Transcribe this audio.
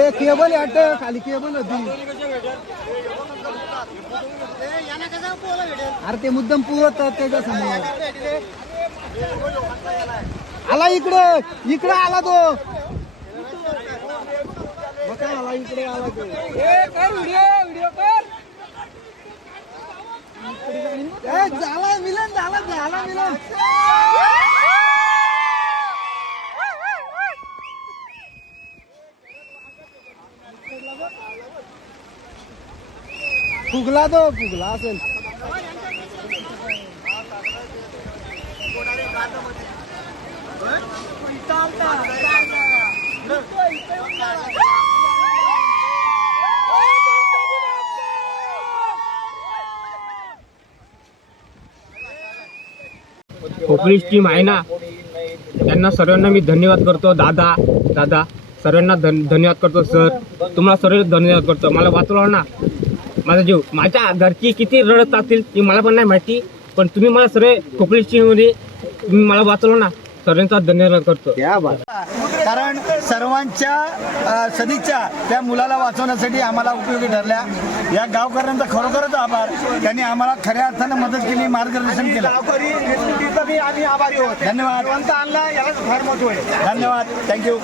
ए cable अट खाली cable होती. अरे ते मुद्दाम पुरत त्याच्यासमोर. आला इकडे इकडे आला तो. आला इकडे आला तो. झाला मिलन झाला झाला मिलन. फुगला तो फुगला असेल. पोलीस टीम आहे ना? त्यांना सर्वांना मी धन्यवाद करतो. दादा दादा सर्वांना धन धन्यवाद करतो सर तुम्हाला सर्व धन्यवाद करतो. मला वाचवलं ना माझा जीव. माझ्या घरची किती रडत असतील ती मला पण नाही माहिती पण तुम्ही मला सर्व पोलीस टीममध्ये तुम्ही मला वाचवलं ना सर्वांचा धन्यवाद करतो. क्या बात. कारण सर्वांच्या सदिच्छा त्या मुलाला वाचवण्यासाठी आम्हाला उपयोगी ठरल्या. या गावकऱ्यांचा खरोखरच आभार. त्यांनी आम्हाला खऱ्या अर्थानं मदत केली मार्गदर्शन केलं. आम्ही आभारी आहोत. धन्यवाद. धन्यवाद. थँक्यू